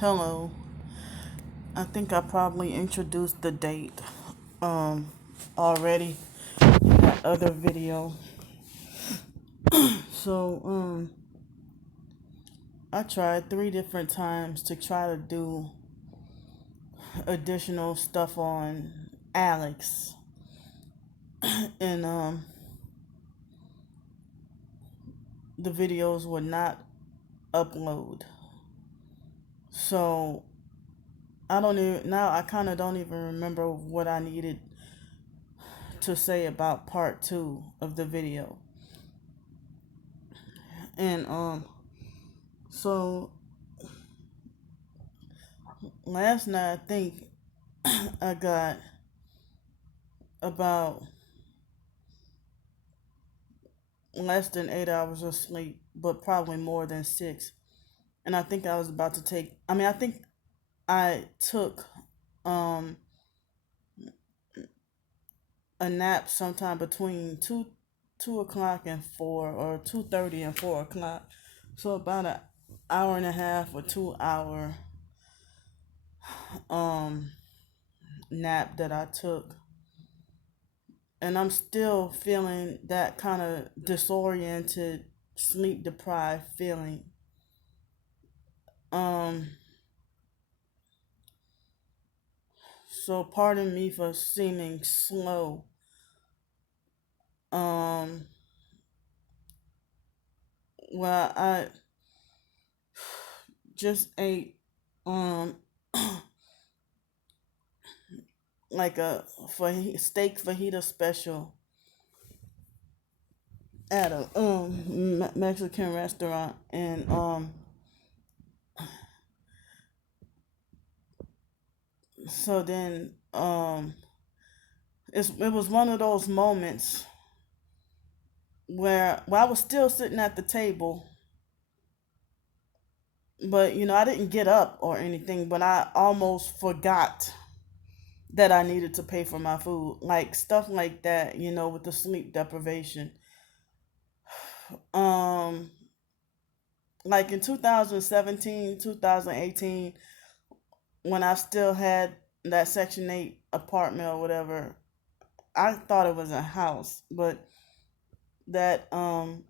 Hello. I think I probably introduced the date um already in that other video. So I tried 3 different times to try to do additional stuff on Alex and the videos would not upload. So I don't even now I kinda don't even remember what I needed to say about part two of the video. And so last night I think I got about less than 8 hours of sleep, but probably more than six. And I think I was about to I think I took um a nap sometime between two o'clock and 4, or 2:30 and 4 o'clock. So about an hour and a half or 2 hour um nap that I took. And I'm still feeling that kind of disoriented, sleep deprived feeling. Um, so pardon me for seeming slow. Um, well, I just ate um like a steak fajita special at a Mexican restaurant, and so then it was one of those moments where I was still sitting at the table, but I didn't get up or anything, but I almost forgot that I needed to pay for my food, like stuff like that, with the sleep deprivation. Um, like in 2017, 2018, when I still had that Section 8 apartment or whatever, I thought it was a house, but that the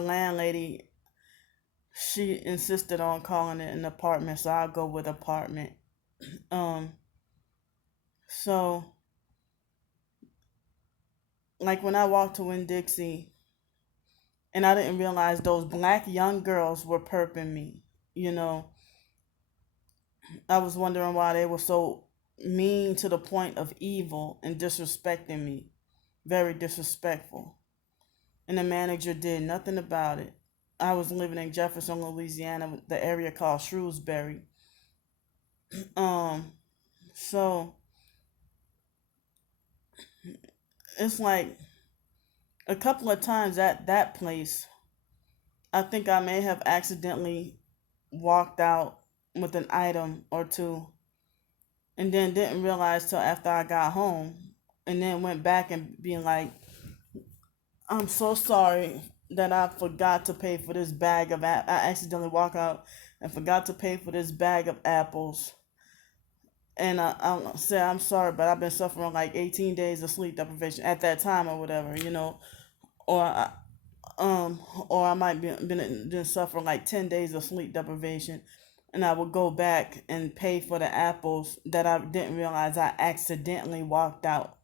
landlady, she insisted on calling it an apartment, so I'll go with apartment. Um, so like when I walked to Winn Dixie, and I didn't realize those black young girls were perping me. You know, I was wondering why they were so mean to the point of evil and disrespecting me. Very disrespectful. And the manager did nothing about it. I was living in Jefferson, Louisiana, the area called Shrewsbury. Um, so it's like a couple of times at that place, I think I may have accidentally walked out with an item or two, and then didn't realize till after I got home, and then went back and being like, I'm so sorry that I forgot to pay for this bag of I accidentally walked out and forgot to pay for this bag of apples. And I said, I'm sorry, but I've been suffering like 18 days of sleep deprivation at that time or whatever, or um, or I might be been suffering like 10 days of sleep deprivation, and I would go back and pay for the apples that I didn't realize I accidentally walked out.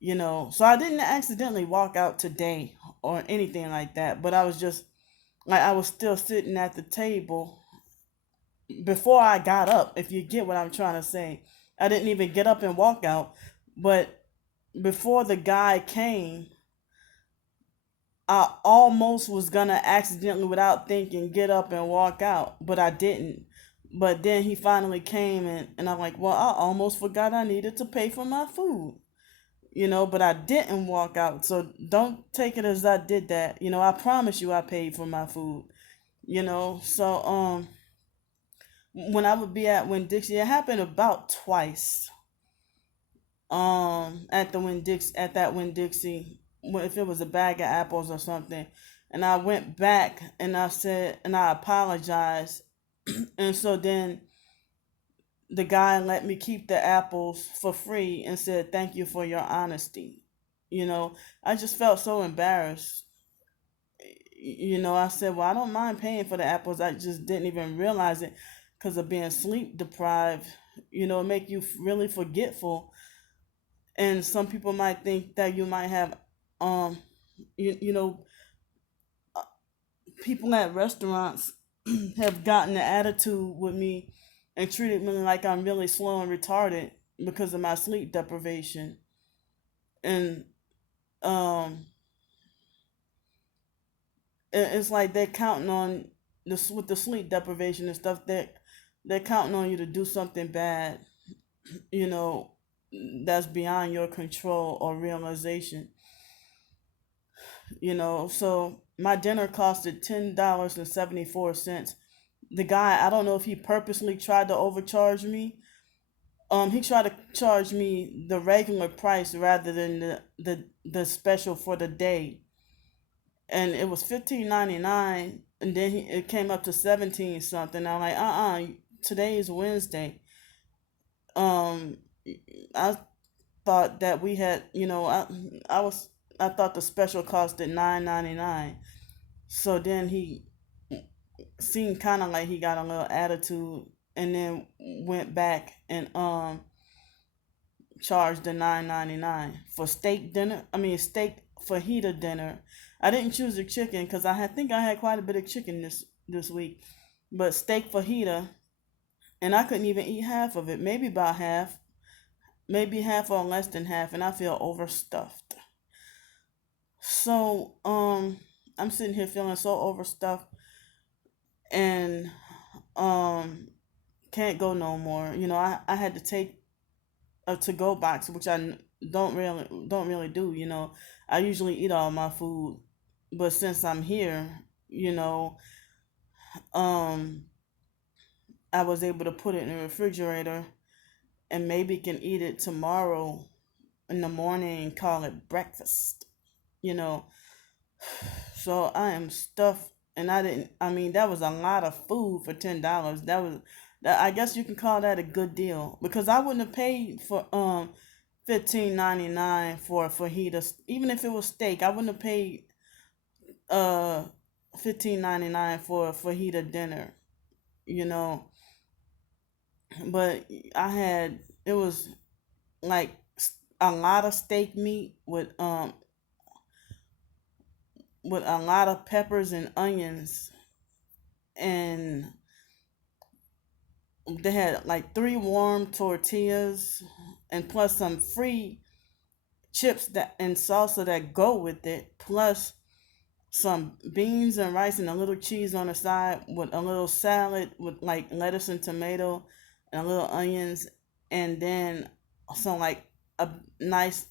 So I didn't accidentally walk out today or anything like that, but I was just like I was still sitting at the table before I got up. If you get what I'm trying to say, I didn't even get up and walk out, but before the guy came, I almost was gonna accidentally, without thinking, get up and walk out, but I didn't. But then he finally came, and I'm like, well, I almost forgot I needed to pay for my food, but I didn't walk out. So don't take it as I did that. I promise you I paid for my food, So when I would be at Winn Dixie, it happened about twice. At that Winn Dixie, if it was a bag of apples or something, And I went back and I said, and I apologized. And so then the guy let me keep the apples for free and said, "Thank you for your honesty." You know, I just felt so embarrassed. I said, "Well, I don't mind paying for the apples. I just didn't even realize it because of being sleep deprived. Make you really forgetful." And some people might think that you might have, um, you, you know, people at restaurants have gotten the attitude with me and treated me like I'm really slow and retarded because of my sleep deprivation. And um, it's like they're counting on this with the sleep deprivation and stuff. That they're counting on you to do something bad, you know, that's beyond your control or realization. So my dinner costed $10.74. The guy, I don't know if he purposely tried to overcharge me. He tried to charge me the regular price rather than the special for the day, and it was 15.99, and then it came up to 17 something. I'm like, today is Wednesday. Um, I thought that we had, I was, I thought the special costed 9.99. So then he seemed kind of like he got a little attitude, and then went back and charged the 9.99 for steak dinner. I mean steak fajita dinner. I didn't choose the chicken because think I had quite a bit of chicken this week, but steak fajita, and I couldn't even eat half of it. Maybe about half, maybe half or less than half, and I feel overstuffed. So I'm sitting here feeling so overstuffed, and um can't go no more. I had to take a to go box, which I don't really do. I usually eat all my food, but since I'm here, you know, um, I was able to put it in the refrigerator and maybe can eat it tomorrow in the morning and call it breakfast. You know, so I am stuffed, and I didn't. I mean, that was a lot of food for $10. That, I guess you can call that a good deal because I wouldn't have paid for 15.99 for a fajita, even if it was steak. I wouldn't have paid uh 15.99 for a fajita dinner, you know. But it was like a lot of steak meat with a lot of peppers and onions, and they had like three warm tortillas and plus some free chips that and salsa that go with it, plus some beans and rice and a little cheese on the side with a little salad with like lettuce and tomato and a little onions, and then some like a nice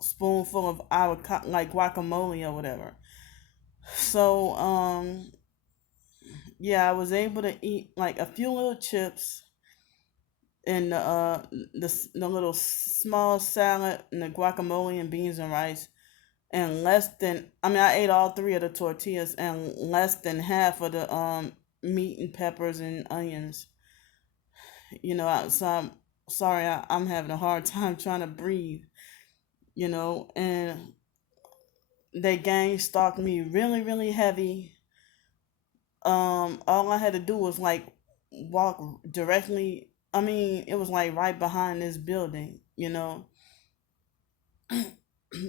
spoonful of avocado, like guacamole or whatever. So yeah, I was able to eat like a few little chips and the little small salad and the guacamole and beans and rice, and less than, I mean, I ate all three of the tortillas and less than half of the meat and peppers and onions. So I'm sorry, I'm having a hard time trying to breathe. And they gang stalked me really, really heavy. All I had to do was like walk directly. I mean, it was like right behind this building.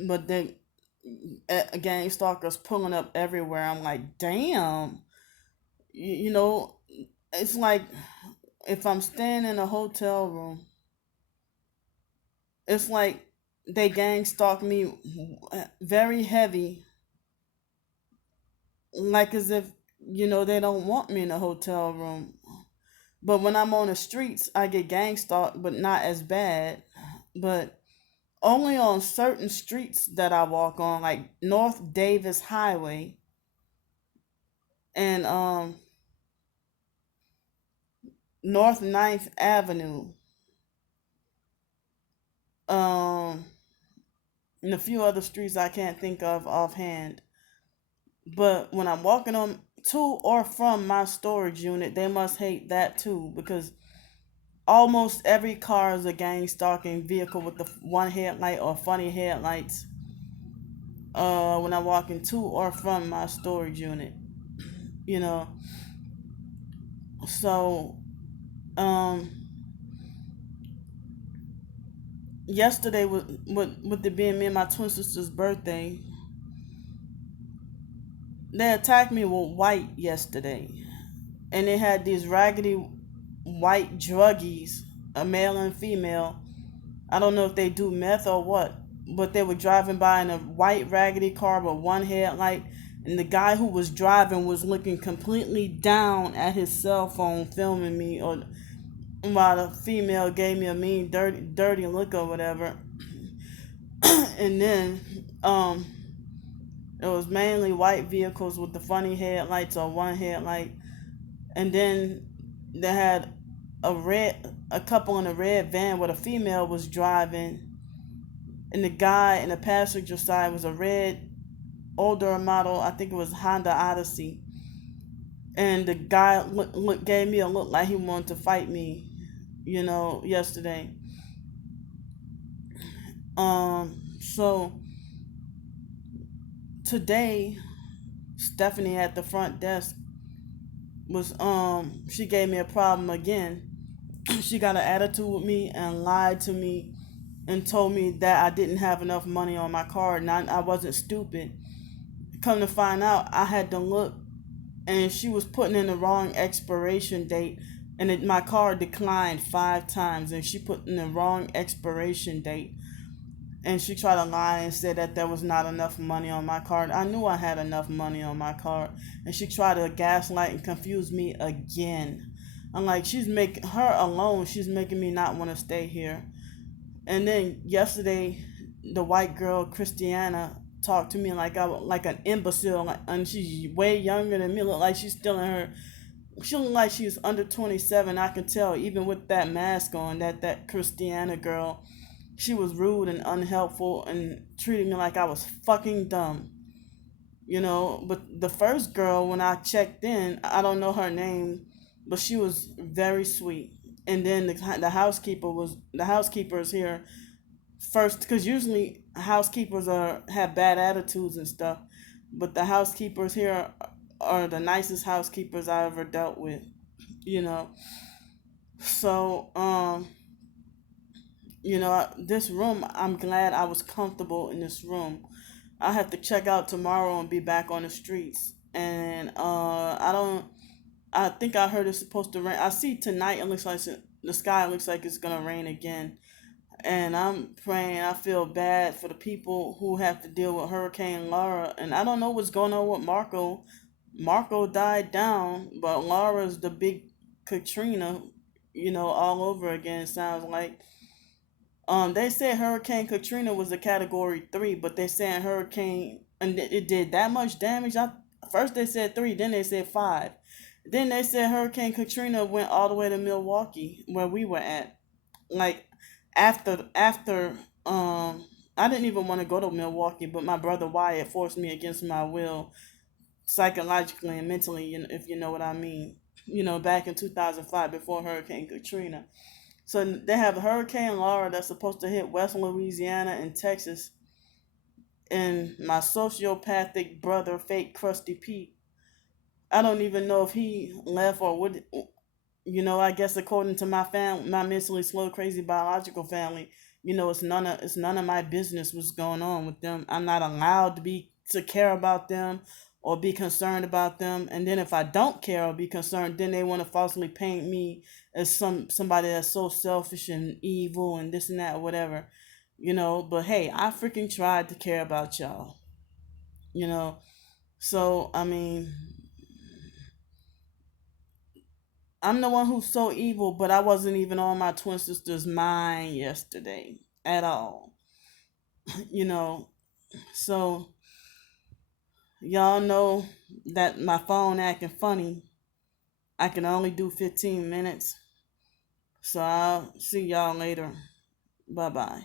But then gang stalkers pulling up everywhere. I'm like, damn. You know, it's like if I'm staying in a hotel room, it's like they gang stalk me very heavy, like as if they don't want me in a hotel room. But when I'm on the streets, I get gang stalked, but not as bad. But only on certain streets that I walk on, like North Davis Highway and North Ninth Avenue, um, and a few other streets I can't think of offhand. But when I'm walking on to or from my storage unit, they must hate that too, because almost every car is a gang stalking vehicle with the one headlight or funny headlights. When I'm walking to or from my storage unit, you know. So, um, yesterday with it being me and my twin sister's birthday, they attacked me with white yesterday, and they had these raggedy white druggies, a male and female. I don't know if they do meth or what, but they were driving by in a white raggedy car with one headlight, and the guy who was driving was looking completely down at his cell phone, filming me, or while the female gave me a mean, dirty look or whatever. And then, it was mainly white vehicles with the funny headlights or one headlight, and then they had a couple in a red van where the female was driving, and the guy in the passenger side was a red older model. I think it was Honda Odyssey, and the guy gave me a look like he wanted to fight me. Yesterday. So today, Stephanie at the front desk she gave me a problem again. She got an attitude with me and lied to me and told me that I didn't have enough money on my card, and I wasn't stupid. Come to find out, I had to look, and she was putting in the wrong expiration date, and my card declined 5 times, and she put in the wrong expiration date. And she tried to lie and said that there was not enough money on my card. I knew I had enough money on my card, and she tried to gaslight and confuse me again. I'm like, she's making her alone. She's making me not want to stay here. And then yesterday, the white girl Christiana talked to me like I like an imbecile, and she's way younger than me. Look like she's still in her. She looked like she's under 27. I can tell even with that mask on. That Christiana girl, she was rude and unhelpful and treating me like I was fucking dumb. But the first girl, when I checked in, I don't know her name, but she was very sweet. And then the housekeepers here first, because usually housekeepers have bad attitudes and stuff, but the housekeepers here are the nicest housekeepers I ever dealt with. You know, so this room, I'm glad I was comfortable in this room. I have to check out tomorrow and be back on the streets. And I don't. I think I heard it's supposed to rain. I see tonight. It looks like the sky looks like it's gonna rain again. And I'm praying. I feel bad for the people who have to deal with Hurricane Laura. And I don't know what's going on with Marco. Marco died down, but Laura's the big Katrina. All over again. Sounds like. They said Hurricane Katrina was a Category 3, but they saying hurricane and it did that much damage. First they said 3, then they said 5, then they said Hurricane Katrina went all the way to Milwaukee, where we were at. Like after I didn't even want to go to Milwaukee, but my brother Wyatt forced me against my will, psychologically and mentally, if you know what I mean. Back in 2005, before Hurricane Katrina. So they have Hurricane Laura that's supposed to hit West Louisiana and Texas, and my sociopathic brother, fake Krusty Pete. I don't even know if he left or would. I guess according to my mentally slow, crazy biological family, it's none of my business what's going on with them. I'm not allowed to care about them or be concerned about them. And then if I don't care or be concerned, then they want to falsely paint me as somebody that's so selfish and evil and this and that or whatever. But hey, I freaking tried to care about y'all. You know. So I mean, I'm the one who's so evil, but I wasn't even on my twin sister's mind yesterday at all. you know. So y'all know that my phone acting funny. I can only do 15 minutes. So I'll see y'all later. Bye bye.